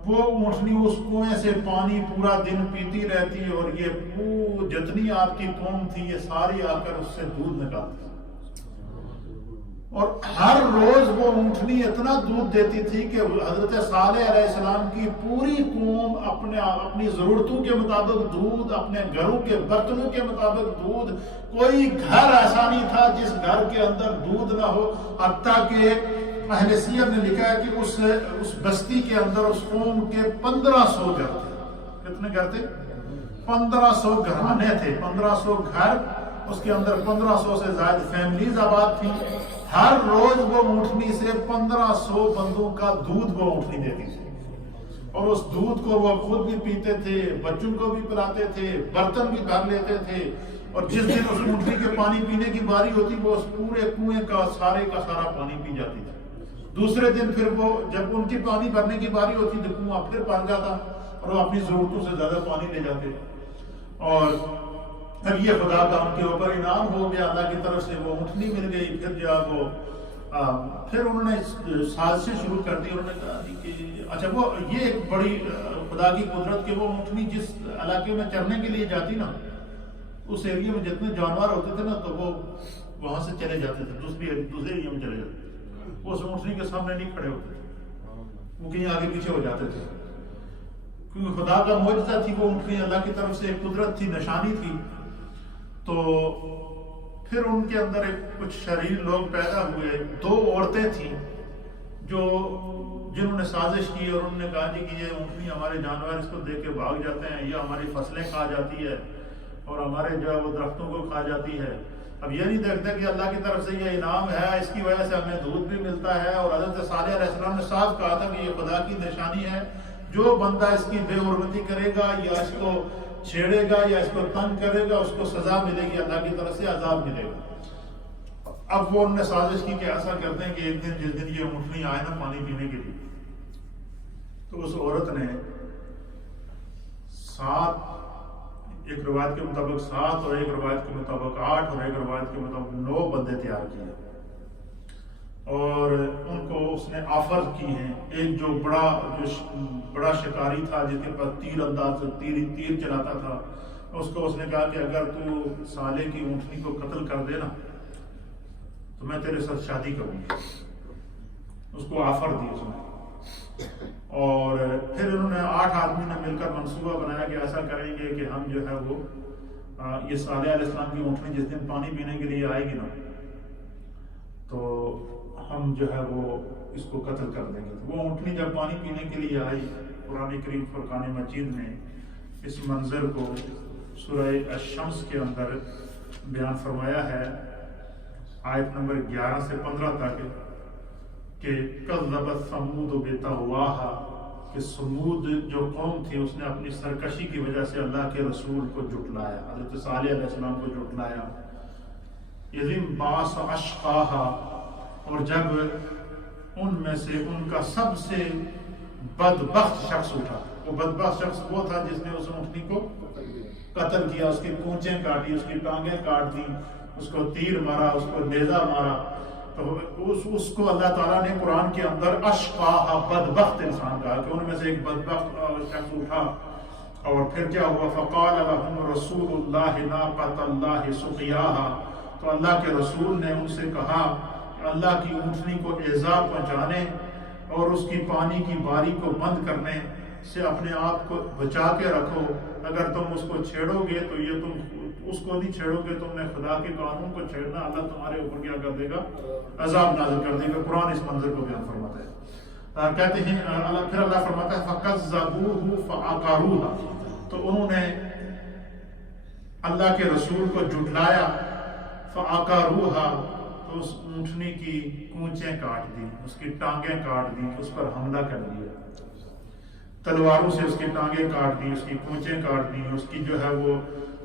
وہ اونٹنی اس کنویں سے پانی پورا دن پیتی رہتی، اور یہ جتنی آپ کی قوم تھی یہ ساری آ کر اس سے دودھ نکالتی، اور ہر روز وہ اونٹنی اتنا دودھ دیتی تھی کہ حضرت صالح علیہ السلام کی پوری قوم اپنی ضرورتوں کے مطابق دودھ، اپنے گھروں کے برتنوں کے مطابق دودھ، کوئی گھر ایسا نہیں تھا جس گھر کے اندر دودھ نہ ہو، حتیٰ کہ اہل سیر نے لکھا ہے کہ اس بستی کے اندر اس قوم کے 1500 گھر تھے۔ کتنے گھر تھے؟ 1500 گھرانے تھے، 1500 گھر، اس کے اندر 1500 سے زائد فیملیز آباد تھی۔ ہر روز وہ اونٹنی سے 1500 بندوں کا دودھ وہ اونٹنی دیتی تھی، اور اس دودھ کو وہ خود بھی پیتے تھے، بچوں کو بھی پلاتے تھے، برتن بھی بھر لیتے تھے، اور جس دن اس اونٹنی کے پانی پینے کی باری ہوتی وہ اس پورے کنویں کا سارا پانی پی جاتی تھی۔ دوسرے دن پھر وہ جب ان کی پانی بھرنے کی باری ہوتی تو کنواں پھر بھر جاتا، اور وہ اپنی ضرورتوں سے زیادہ پانی لے جاتے، اور اب یہ خدا کا ان کے اوپر انعام ہو گیا، اللہ کی طرف سے وہ اونٹنی مل گئی۔ پھر انہوں نے سازشیں شروع کر دی، انہوں نے کہا کہ اچھا وہ یہ ایک بڑی خدا کی قدرت کہ وہ اونٹنی جس علاقے میں چرنے کے لیے جاتی نا، اس ایریے میں جتنے جانور ہوتے تھے نا تو وہ وہاں سے چلے جاتے تھے، دوسرے ایریے میں چلے جاتے تھے، وہ اس اونٹنی کے سامنے نہیں کھڑے ہوتے تھے، وہ کہیں آگے پیچھے ہو جاتے تھے، کیونکہ خدا کا معجزہ تھی وہ اونٹنی، اللہ کی طرف سے ایک قدرت تھی، نشانی تھی۔ تو پھر ان کے اندر کچھ شریر لوگ پیدا ہوئے، 2 عورتیں تھیں جنہوں نے سازش کی، اور انہوں نے کہا جی کہ یہ اونٹنی ہمارے جانور اس کو دیکھ کے بھاگ جاتے ہیں، یہ ہماری فصلیں کھا جاتی ہے اور ہمارے جو ہے وہ درختوں کو کھا جاتی ہے، اب یہ نہیں دیکھتے کہ اللہ کی طرف سے یہ انعام ہے، اس کی وجہ سے ہمیں دودھ بھی ملتا ہے۔ اور حضرت صالح علیہ السلام نے صاف کہا تھا کہ یہ خدا کی نشانی ہے، جو بندہ اس کی بے حرمتی کرے گا یا اس کو چھیڑے گا یا اس کو تنگ کرے گا اس کو سزا ملے گی، اللہ کی طرف سے عذاب ملے گا۔ اب وہ انہوں نے سازش کی کہ ایسا کرتے ہیں کہ ایک دن جس دن یہ اونٹنی آئے نا پانی پینے کے لیے، تو اس عورت نے 7، ایک روایت کے مطابق 7 اور ایک روایت کے مطابق 8 اور ایک روایت کے مطابق 9 بندے تیار کیے، اور ان کو اس نے آفر کی ہیں۔ ایک جو بڑا شکاری تھا جس کے پاس تیر چلاتا تھا، اس کو اس نے کہا کہ اگر تو صالح کی اونٹنی کو قتل کر دے نا تو میں تیرے ساتھ شادی کروں گی، اس کو آفر دی اس نے۔ اور پھر انہوں نے 8 آدمی نے مل کر منصوبہ بنایا کہ ایسا کریں گے کہ ہم جو ہے وہ یہ صالح علیہ السلام کی اونٹنی جس دن پانی پینے کے لیے آئے گی نا تو ہم جو ہے وہ اس کو قتل کر دیں گے۔ وہ اونٹنی جب پانی پینے کے لیے آئی، قرآن کریم فرقان مجید نے اس منظر کو سورہ الشمس کے اندر بیان فرمایا ہے، آیت نمبر 11 سے 15 تک، کہ کذبت ثمود بطغواہا، کہ سمود جو قوم تھی اس نے اپنی سرکشی کی وجہ سے اللہ کے رسول کو جھٹلایا، حضرت صالح علیہ السلام کو جھٹلایا۔ اذ انبعث اشقاہا، اور جب ان میں سے ان کا سب سے بدبخت شخص اٹھا، وہ بدبخت شخص وہ تھا جس نے اس اونٹنی کو قتل کیا، اس کی پونچھیں کاٹی، اس کی ٹانگیں کاٹ دی، اس کو تیر مارا، اس کو نیزہ مارا، تو اس کو اللہ تعالیٰ نے قرآن کے اندر اشقاہا، بدبخت انسان کہا، کہ ان میں سے ایک بدبخت شخص اٹھا۔ اور پھر کیا ہوا، فقال لهم رسول اللہ ناقۃ اللہ سقیاہا، تو اللہ کے رسول نے ان سے کہا کہ اللہ کی اونٹنی کو ایذا پہنچانے اور اس کی پانی کی باری کو بند کرنے سے اپنے آپ کو بچا کے رکھو، اگر تم اس کو چھیڑو گے تو یہ تم اس کو نہیں چھیڑو گے، تم نے خدا کے قانون کو چھیڑنا، اللہ تمہارے اوپر کیا کر دے گا، عذاب نازل کر دے گا۔ قرآن اس منظر کو بیان فرماتا ہے، کہتے ہیں پھر اللہ فرماتا ہے فَكَذَّبُوهُ فَعَقَرُوهَا، تو انہوں نے اللہ کے رسول کو جھٹلایا، فعقروہا، تو اس اونٹنی کی کونچیں کاٹ دی، اس کی ٹانگیں کاٹ دی، اس پر حملہ کر دیا، تلواروں سے اس کی ٹانگیں کاٹ دی، اس کی کونچیں کاٹ دی، اس کی جو ہے وہ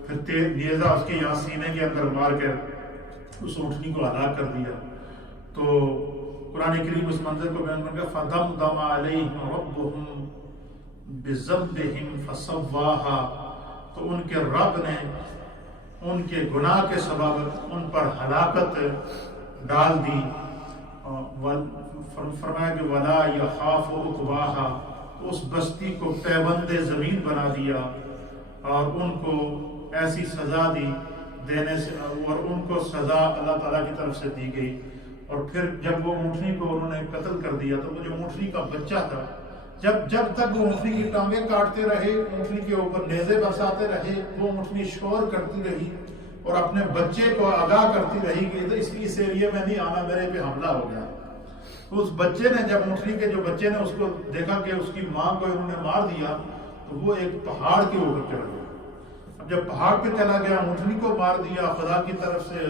پھر تیز نیزہ اس کے یہاں سینے کے اندر مار کر اس اونٹنی کو ہلاک کر دیا۔ تو قرآن کریم اس منظر کو بیان کرتا ہے فَدَمْدَمَ عَلَيْهِمْ رَبُّهُمْ بِذَنبِهِمْ فَسَوَّاهَا، تو ان کے رب نے ان کے گناہ کے سبب ان پر ہلاکت ڈال دی۔ فرمایا کہ وَلَا يَخَافُ عُقْبَاهَا، اس بستی کو پیوند زمین بنا دیا اور ان کو ایسی سزا دی دینے سے، اور ان کو سزا اللہ تعالیٰ کی طرف سے دی گئی۔ اور پھر جب وہ اونٹنی کو انہوں نے قتل کر دیا تو وہ جو اونٹنی کا بچہ تھا، جب تک وہ اونٹنی کی ٹانگیں کاٹتے رہے، اونٹنی کے اوپر نیزے برساتے رہے، وہ اونٹنی شور کرتی رہی اور اپنے بچے کو آگاہ کرتی رہی کہ اس ایریے میں نہیں آنا، میرے پہ حملہ ہو گیا۔ تو اس بچے نے، جب اونٹنی کے جو بچے نے اس کو دیکھا کہ اس کی ماں کو انہوں نے مار دیا، تو وہ ایک پہاڑ کے اوپر چڑھ گیا۔ اب جب پہاڑ پہ چلا گیا، اونٹنی کو مار دیا، خدا کی طرف سے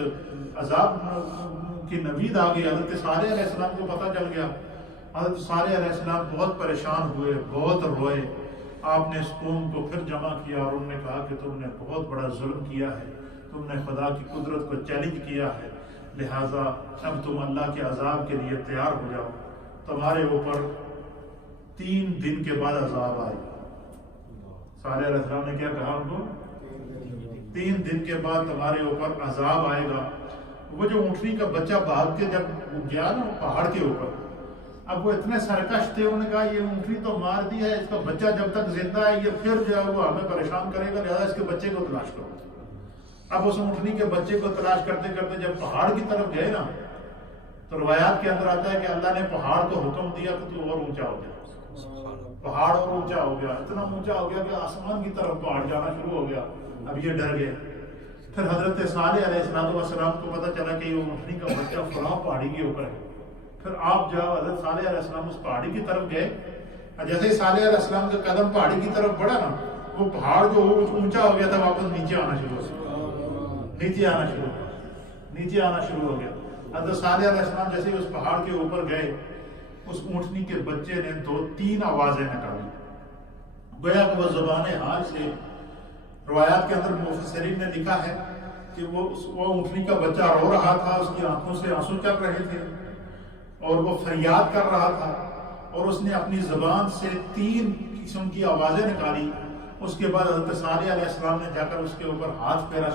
عذاب کی نوید آ گئی۔ حضرت صالح علیہ السلام کو پتہ چل گیا۔ حضرت صالح علیہ السلام بہت پریشان ہوئے، بہت روئے۔ آپ نے اس قوم کو پھر جمع کیا اور انہوں نے کہا کہ تم نے بہت بڑا ظلم کیا ہے، تم نے خدا کی قدرت کو چیلنج کیا ہے، لہٰذا اب تم اللہ کے عذاب کے لیے تیار ہو جاؤ۔ تمہارے اوپر 3 دن کے بعد عذاب آئے۔ صالح علیہ السلام نے کیا کہا ان کو؟ 3 دن کے بعد تمہارے اوپر عذاب آئے گا۔ وہ جو اونٹنی کا بچہ بھاگ کے جب گیا نا پہاڑ کے اوپر، اب وہ اتنے سرکش تھے، انہوں نے کہا یہ اونٹنی تو مار دی ہے، اس کا بچہ جب تک زندہ ہے یہ پھر جو ہے وہ ہمیں پریشان کرے گا، لہٰذا اس کے بچے کو تلاش کرو۔ اب اس اونٹنی کے بچے کو تلاش کرتے کرتے جب پہاڑ کی طرف گئے نا، تو روایات کے اندر آتا ہے کہ اللہ نے پہاڑ کو حکم دیا کہ تو اور اونچا ہو جائے۔ پہاڑ اور اونچا ہو گیا، اتنا اونچا ہو گیا کہ آسمان کی طرف پہاڑ جانا شروع ہو گیا۔ اب یہ ڈر گئے۔ پھر حضرت صالح علیہ السلام کو پتہ چلا کہ یہ اونٹنی کا بچہ فلاں پہاڑی کے اوپر ہے۔ پھر آپ جاؤ، حضرت صالح علیہ السلام اس پہاڑی کی طرف گئے، جیسے ہی صالح علیہ السلام کا قدم پہاڑی کی طرف بڑھا نا، وہ پہاڑ جو اونچا ہو گیا تھا واپس نیچے آنا شروع ہو گیا، نیچے آنا شروع ہو گیا۔ حضرت صالح علیہ السلام جیسے ہی اس پہاڑ کے اوپر گئے، اس اونٹنی کے بچے نے 2-3 آوازیں نکالی، گویا کہ وہ زبان حال سے، روایات کے اندر مفسرین نے لکھا ہے کہ وہ اونٹنی کا بچہ رو رہا تھا، اس کی آنکھوں سے آنسو چل رہے تھے اور وہ فریاد کر رہا تھا، اور اس نے اپنی زبان سے 3 قسم کی آوازیں نکالی۔ اس کے بعد حضرت صالح علیہ السلام نے جا کر اس کے اوپر ہاتھ پھیرا،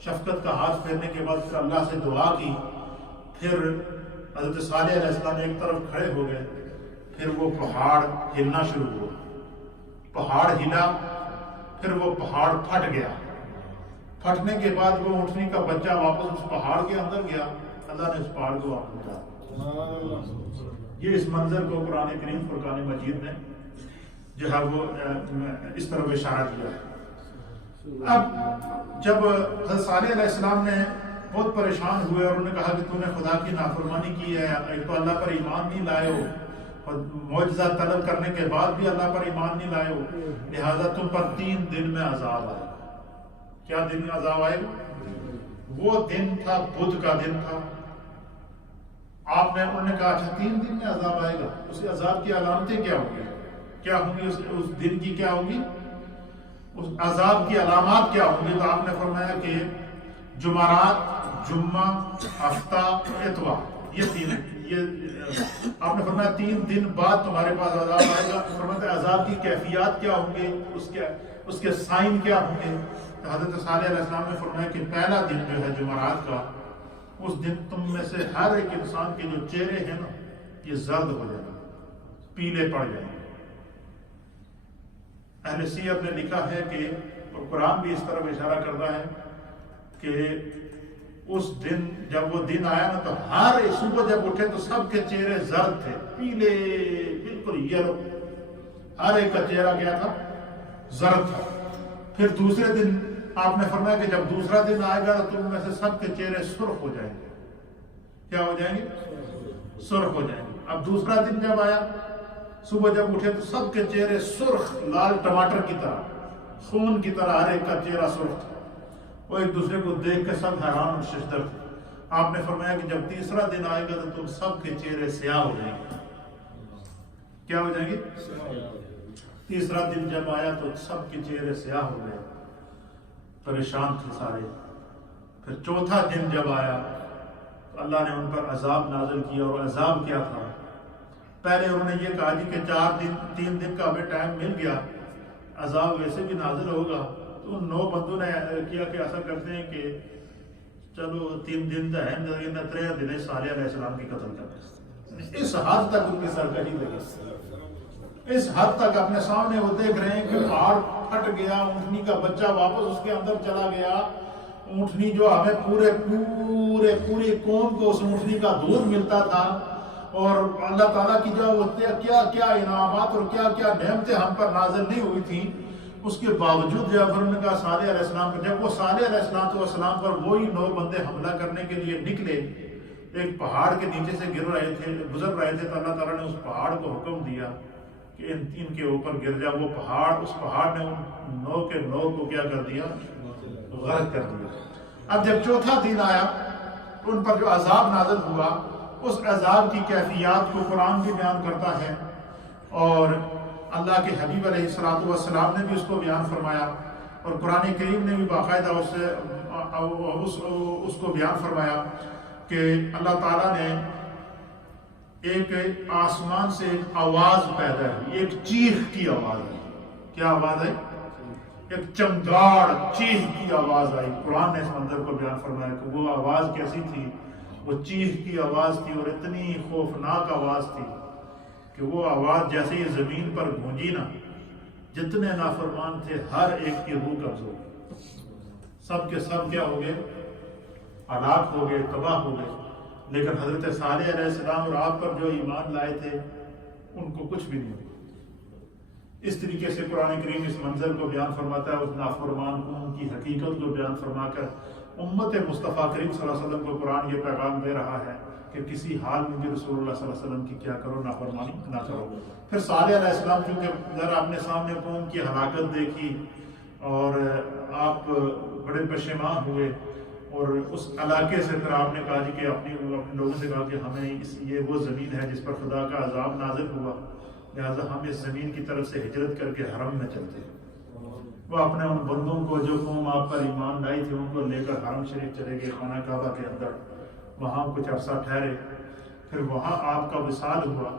شفقت کا ہاتھ پھیرنے کے بعد پھر اللہ سے دعا کی۔ پھر حضرت صالح علیہ السلام ایک طرف کھڑے ہو گئے، پھر وہ پہاڑ ہلنا شروع ہوا، پہاڑ ہلا، پھر وہ پہاڑ پھٹ گیا۔ پھٹنے کے بعد وہ اونٹنی کا بچہ واپس اس پہاڑ کے اندر گیا، اللہ نے اس پہاڑ کو واپس اٹھا۔ یہ اس منظر کو قرآن کریم فرقان مجید نے جو ہے وہ اس طرح اشارہ کیا ہے۔ اب جب حضرت صالح علیہ السلام نے بہت پریشان ہوئے اور انہوں نے کہا کہ تو نے خدا کی نافرمانی کی ہے، ایک تو اللہ پر ایمان نہیں لائے ہو اور معجزہ طلب کرنے کے بعد بھی اللہ پر ایمان نہیں لائے ہو، لہٰذا تم پر 3 دن میں عذاب آئے گا۔ کیا دن میں عذاب آئے گا؟ وہ دن تھا، بدھ کا دن تھا۔ انہوں نے کہا اچھا 3 دن میں عذاب آئے گا، اس عذاب کی علامتیں کیا ہوں گی؟ اس دن کی کیا ہوں گی؟ اس عذاب کی علامات کیا ہوں گی؟ تو آپ نے فرمایا کہ جمعرات، جمعہ، ہفتہ، اتوار، یہ 3 آپ نے فرمایا 3 دن بعد تمہارے پاس عذاب آئے گا۔ فرمایا عذاب کی کیفیات کیا ہوں گے، اس کے سائن کیا ہوں گے؟ تو حضرت صالح علیہ السلام نے فرمایا کہ پہلا دن جو ہے جمعرات کا، اس دن تم میں سے ہر ایک انسان کے جو چہرے ہیں نا یہ زرد ہو جائیں گے، پیلے پڑ جائیں گے۔ اہل سیرت نے لکھا ہے کہ، اور قرآن بھی اس طرف اشارہ کرتا ہے کہ اس دن جب وہ دن آیا نا تو ہر صبح جب اٹھے تو سب کے چہرے زرد تھے، پیلے، بالکل یلو، ہر ایک کا چہرہ کیا تھا؟ زرد تھا۔ پھر دوسرے دن آپ نے فرمایا کہ جب دوسرا دن آئے گا تو تم میں سے سب کے چہرے سرخ ہو جائیں گے۔ کیا ہو جائیں گے؟ سرخ ہو جائیں گے۔ اب دوسرا دن جب آیا، صبح جب اٹھے تو سب کے چہرے سرخ لال ٹماٹر کی طرح، خون کی طرح ہر ایک کا چہرہ سرخ تھا، وہ ایک دوسرے کو دیکھ کے سب حیران اور ششدر تھے۔ آپ نے فرمایا کہ جب تیسرا دن آئے گا تو تم سب کے چہرے سیاہ ہو جائیں گے۔ کیا ہو جائیں گے؟ تیسرا دن جب آیا تو سب کے چہرے سیاہ ہو گئے، پریشان تھے سارے۔ پھر چوتھا دن جب آیا تو اللہ نے ان پر عذاب نازل کیا، اور عذاب کیا تھا؟ پہلے انہوں نے یہ کہا جی کہ 3 دن کا ہمیں ٹائم مل گیا، عذاب ویسے بھی نازل ہوگا۔ تو ان 9 بندوں نے کیا کہ ایسا کرتے ہیں کہ چلو 3 دن تو ہے، 3 دن صالح علیہ السلام کی قتل کرتے۔ اس حد تک ان کی سرکشی لگی، اس حد تک اپنے سامنے وہ دیکھ رہے ہیں کہ پہاڑ پھٹ گیا، اونٹنی کا بچہ واپس اس کے اندر چلا گیا، اونٹنی جو ہمیں پوری قوم کو اس اونٹنی کا دودھ ملتا تھا، اور اللہ تعالیٰ کی جو کیا کیا انعامات اور کیا کیا نعمتیں ہم پر نازل نہیں ہوئی تھیں، اس کے باوجود جب انہوں نے کہا صالح علیہ السلام پر، جب وہ صالح علیہ السلام پر وہی 9 بندے حملہ کرنے کے لیے نکلے، ایک پہاڑ کے نیچے سے گزر رہے تھے، تو اللہ تعالیٰ نے اس پہاڑ کو حکم دیا کہ ان کے اوپر گر جا۔ وہ اس پہاڑ نے ان 9 کے 9 کو کیا کر دیا؟ غرق کر دیا۔ اب جب چوتھا دن آیا تو ان پر جو عذاب نازل ہوا، اس عذاب کی کیفیات کو قرآن بھی بیان کرتا ہے، اور اللہ کے حبیب علیہ السلام نے بھی اس کو بیان فرمایا، اور قرآن کریم نے بھی باقاعدہ اس کو بیان فرمایا کہ اللہ تعالیٰ نے ایک آسمان سے ایک آواز پیدا ہوئی، ایک چیخ کی آواز آئی۔ کیا آواز آئی؟ ایک چمگاڑ چیخ کی آواز آئی۔ قرآن نے اس منظر کو بیان فرمایا کہ وہ آواز کیسی تھی؟ وہ چیخ کی آواز تھی، اور اتنی خوفناک آواز تھی کہ وہ آواز جیسے یہ زمین پر گونجی نا، جتنے نافرمان تھے ہر ایک کی روح قبض ہو گئی، سب کے سب کیا ہو گئے؟ ہلاک ہو گئے، تباہ ہو گئے۔ لیکن حضرت صالح علیہ السلام اور آپ پر جو ایمان لائے تھے ان کو کچھ بھی نہیں ہوا۔ اس طریقے سے قرآن کریم اس منظر کو بیان فرماتا ہے، اس نافرمان قوم کی حقیقت کو بیان فرما کر امت مصطفیٰ کریم صلی اللہ علیہ وسلم کو قرآن یہ پیغام دے رہا ہے کہ کسی حال میں بھی رسول اللہ صلی اللہ علیہ وسلم کی کیا کرو؟ نافرمانی نہ کرو۔ پھر صالح علیہ السلام چونکہ ذرا اپنے سامنے قوم کی ہلاکت دیکھی اور آپ بڑے پشیمان ہوئے، اور اس علاقے سے پھر آپ نے کہا جی کہ اپنے لوگوں سے کہا کہ ہمیں یہ وہ زمین ہے جس پر خدا کا عذاب نازل ہوا، لہٰذا ہم اس زمین کی طرف سے ہجرت کر کے حرم میں چلتے ہیں۔ وہ اپنے ان بندوں کو جو قوم آپ پر ایمان لائی تھی ان کو لے کر حرم شریف چلے گئے، خانہ کعبہ کے اندر، وہاں کچھ عرصہ ٹھہرے۔ پھر وہاں آپ کا وصال ہوا۔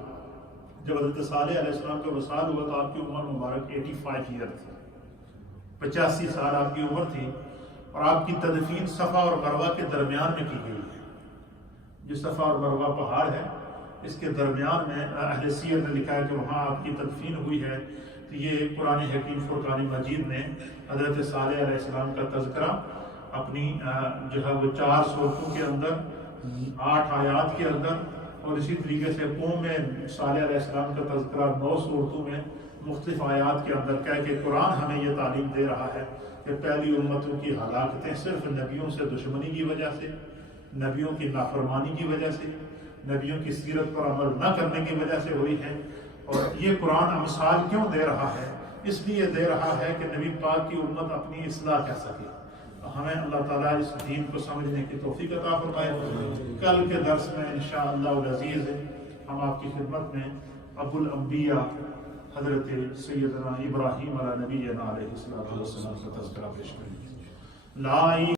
جب حضرت صالح علیہ السلام کا وصال ہوا تو آپ کی عمر مبارک 85 ایئر تھی، 85 سال آپ کی عمر تھی، اور آپ کی تدفین صفا اور مروہ کے درمیان میں کی گئی ہے۔ جو صفا اور مروہ پہاڑ ہے اس کے درمیان میں اہل سیر نے لکھا ہے کہ وہاں آپ کی تدفین ہوئی ہے۔ تو یہ قرآن حکیم فرقان مجید نے حضرت صالح علیہ السلام کا تذکرہ اپنی جو ہے وہ 4 سورتوں کے اندر 8 آیات کے اندر، اور اسی طریقے سے قوم میں صالح علیہ السلام کا تذکرہ 9 سورتوں میں مختلف آیات کے اندر کہہ کہ قرآن ہمیں یہ تعلیم دے رہا ہے کہ پہلی امتوں کی ہلاکتیں صرف نبیوں سے دشمنی کی وجہ سے، نبیوں کی نافرمانی کی وجہ سے، نبیوں کی سیرت پر عمل نہ کرنے کی وجہ سے ہوئی ہے۔ اور یہ قرآن امثال کیوں دے رہا ہے؟ اس لیے دے رہا ہے کہ نبی پاک کی امت اپنی اصلاح کر سکے۔ ہمیں اللہ تعالیٰ اس دین کو سمجھنے کی توفیق عطا فرمائے۔ کل کے درس میں انشاءاللہ العزیز ہم آپ کی خدمت میں ابو الانبیاء حضرت سیدنا ابراہیم علیہ نبینا علیہ السلام کا تذکرہ پیش کریں گے۔